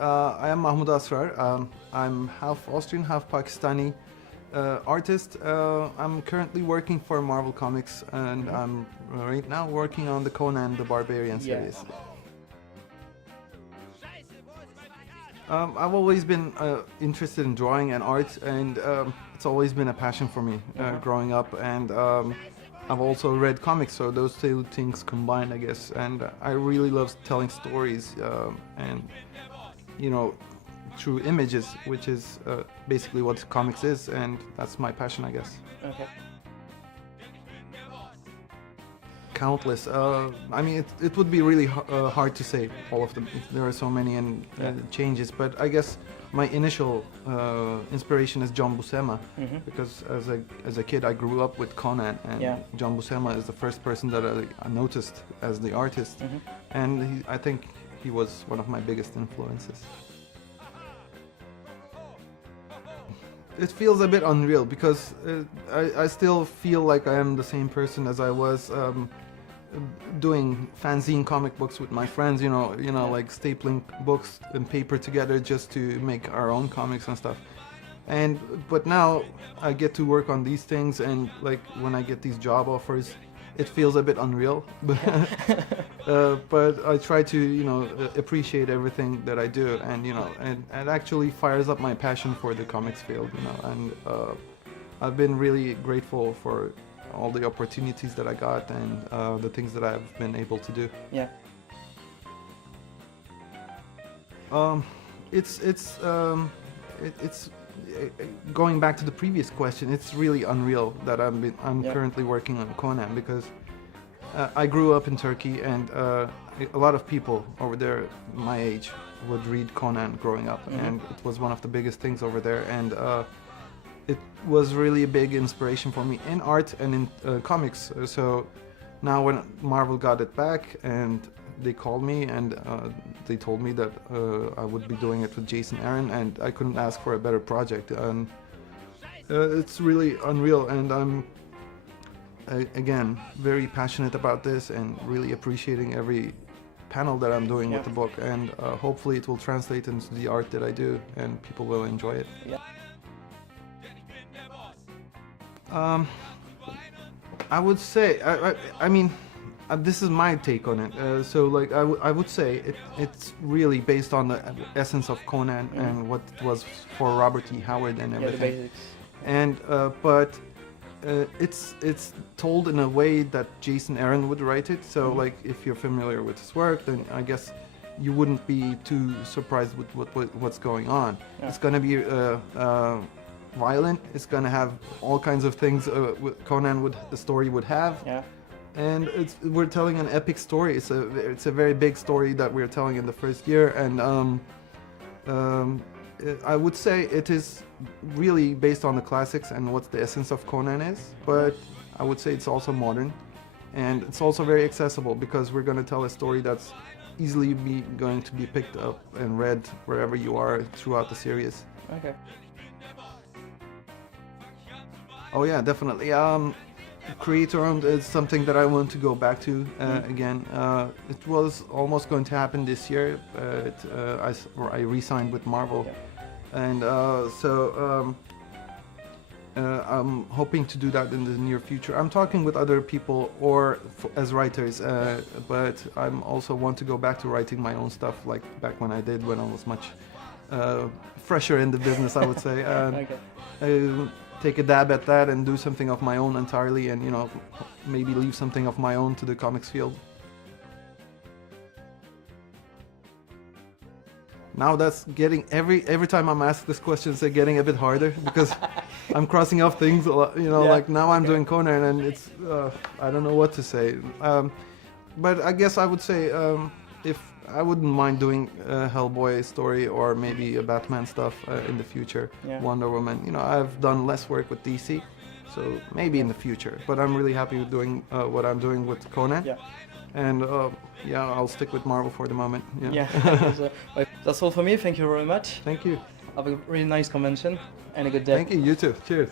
I am Mahmud Asrar. I'm half Austrian, half Pakistani artist. I'm currently working for Marvel Comics, and I'm right now working on the Conan the Barbarian series. I've always been interested in drawing and art, and it's always been a passion for me growing up. And I've also read comics, so those two things combined, I guess. And I really love telling stories, and through images, which is basically what comics is, and that's my passion, I guess. Okay. Countless. I mean, it would be really hard to say all of them. There are so many and changes, but I guess my initial inspiration is John Buscema, because as a kid I grew up with Conan, and John Buscema is the first person that I noticed as the artist, and I think he was one of my biggest influences. It feels a bit unreal because I still feel like I am the same person as I was doing fanzine comic books with my friends, like stapling books and paper together just to make our own comics and stuff. But now I get to work on these things, and like when I get these job offers, it feels a bit unreal. But I try to appreciate everything that I do, and it actually fires up my passion for the comics field, and I've been really grateful for all the opportunities that I got, and the things that I've been able to do. Yeah. It's going back to the previous question. It's really unreal that I'm currently working on Conan, because I grew up in Turkey, and a lot of people over there my age would read Conan growing up, and it was one of the biggest things over there, and it was really a big inspiration for me in art and in comics. So now when Marvel got it back, and they called me, and they told me that I would be doing it with Jason Aaron, and I couldn't ask for a better project. And it's really unreal, and I'm again very passionate about this, and really appreciating every panel that I'm doing with the book, and hopefully it will translate into the art that I do, and people will enjoy it. Yeah. I would say, I mean, this is my take on it. So like I would say it's really based on the essence of Conan and what it was for Robert E. Howard and everything. The basics. And but it's told in a way that Jason Aaron would write it. So like if you're familiar with his work, then I guess you wouldn't be too surprised with what's going on. Yeah. It's gonna be violent. It's gonna have all kinds of things the story would have. Yeah. And we're telling an epic story. It's a very big story that we're telling in the first year, and I would say it is really based on the classics and what the essence of Conan is. But I would say it's also modern, and it's also very accessible, because we're going to tell a story that's easily going to be picked up and read wherever you are throughout the series. Okay. Oh yeah, definitely. Creator-owned is something that I want to go back to again. It was almost going to happen this year, but I re-signed with Marvel, and so I'm hoping to do that in the near future. I'm talking with other people or as writers, but I'm also want to go back to writing my own stuff, like back when I was much fresher in the business, I would say. Take a dab at that and do something of my own entirely, and maybe leave something of my own to the comics field. Now that's getting every time I'm asked this question, it's getting a bit harder, because I'm crossing off things a lot, like now I'm doing Conan, and it's I don't know what to say, but I guess I would say if I wouldn't mind doing a Hellboy story, or maybe a Batman stuff in the future, Wonder Woman. I've done less work with DC, so maybe in the future. But I'm really happy with doing what I'm doing with Conan. Yeah. And I'll stick with Marvel for the moment. Yeah. So, that's all for me. Thank you very much. Thank you. Have a really nice convention and a good day. Thank you. You too. Cheers.